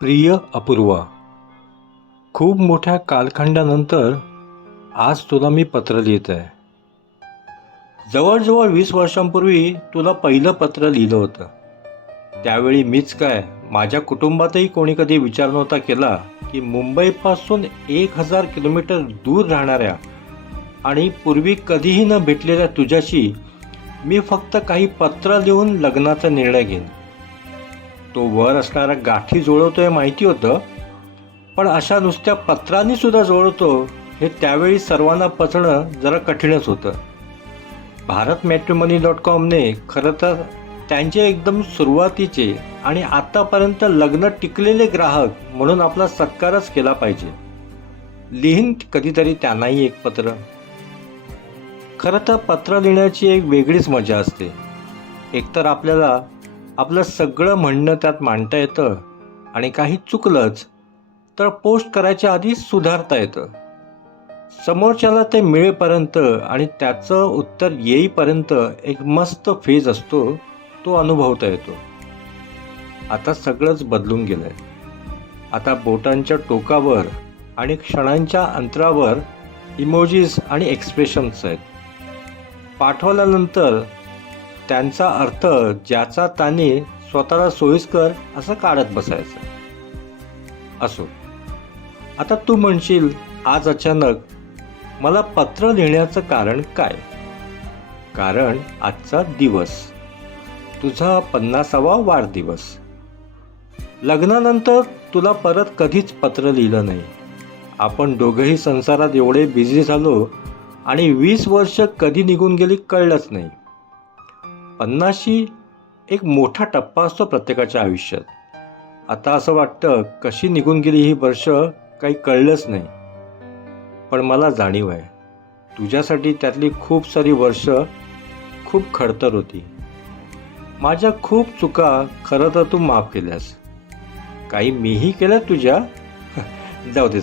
प्रिय अपूर्वा, खूप मोठ्या कालखंडानंतर आज तुला मी पत्र लिहित आहे. जवळजवळ 20 वर्षांपूर्वी तुला पहिलं पत्र लिहिलं होतं. त्यावेळी मीच काय, माझ्या कुटुंबातही कोणी कधी विचार नव्हता केला की मुंबईपासून 1000 किलोमीटर दूर राहणाऱ्या आणि पूर्वी कधीही न भेटलेल्या तुझ्याशी मी फक्त काही पत्र लिहून लग्नाचा निर्णय घेईन. तो वर असणारा गाठी जोडवतोय माहिती होतं, पण अशा नुसत्या पत्रांनी सुद्धा जोडतो हे त्यावेळी सर्वांना पचणं जरा कठीणच होतं. BharatMatrimony.comने खरं तर त्यांचे एकदम सुरुवातीचे आणि आतापर्यंत लग्न टिकलेले ग्राहक म्हणून आपला सत्कारच केला पाहिजे. लिहीन कधीतरी त्यांनाही एक पत्र. खरं तर पत्र लिहिण्याची एक वेगळीच मजा असते. एकतर आपल्याला आपलं सगळं म्हणणं त्यात मांडता येतं आणि काही चुकलंच तर पोस्ट करायच्या आधी सुधारता येतं. समोरच्याला ते मिळेपर्यंत आणि त्याचं उत्तर येईपर्यंत एक मस्त फेज असतो, तो अनुभवता येतो. आता सगळंच बदलून गेलं आहे. आता बोटांच्या टोकावर आणि क्षणांच्या अंतरावर इमोजीस आणि एक्सप्रेशन्स आहेत. पाठवल्यानंतर त्यांचा अर्थ ज्याचा त्याने स्वतःला सोयीस्कर असं काढत बसायचं. असो, आता तू म्हणशील आज अचानक मला पत्र लिहिण्याचं कारण काय? कारण आजचा दिवस तुझा 50वा वाढदिवस. लग्नानंतर तुला परत कधीच पत्र लिहिलं नाही. आपण दोघंही संसारात एवढे बिझी झालो आणि 20 वर्ष कधी निघून गेली कळलंच नाही. 50शी एक मोठा टप्पा असतो प्रत्येकाच्या आयुष्यात. आता असं वाटतं कशी निघून गेली ही वर्ष काही कळलंच नाही. पण मला जाणीव आहे, तुझ्यासाठी त्यातली खूप सारी वर्ष खूप खडतर होती. माझ्या खूप चुका खरं तर तू माफ केल्यास. काही मीही केल्या तुझ्या. जाऊ दे.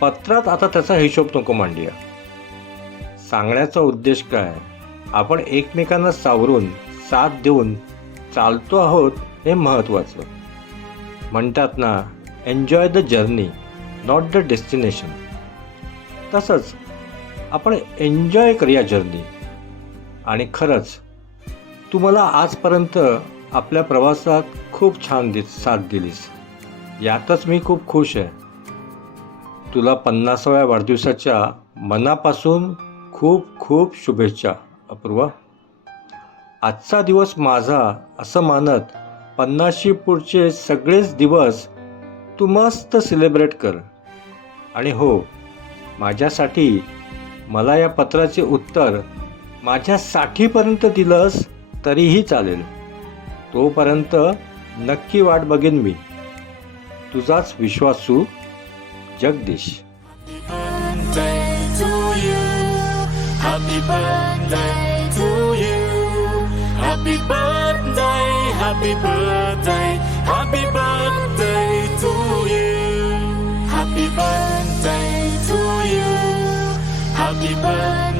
पत्रात आता त्याचा हिशोब नको मांडूया. सांगण्याचा उद्देश काय, आपण एकमेकांना सावरून साथ देऊन चालतो आहोत हे महत्त्वाचं. म्हणतात ना, enjoy the journey not the destination. तसंच आपण एन्जॉय करूया जर्नी. आणि खरंच तू मला आजपर्यंत आपल्या प्रवासात खूप छान साथ दिलीस. यातच मी खूप खुश आहे. तुला 50व्या वाढदिवसाच्या मनापासून खूप खूप शुभेच्छा अपूर्वा. आजचा दिवस माझा असं मानत 50शी पुढचे सगळेच दिवस तू मस्त सेलिब्रेट कर. आणि हो, माझ्यासाठी मला या पत्राचे उत्तर माझ्या 60पर्यंत दिलंस तरीही चालेल. तोपर्यंत नक्की वाट बघेन मी. तुझाच विश्वासू Jagdish. Happy birthday to you. Happy birthday, happy birthday, happy birthday to you. Happy birthday to you. Happy birthday.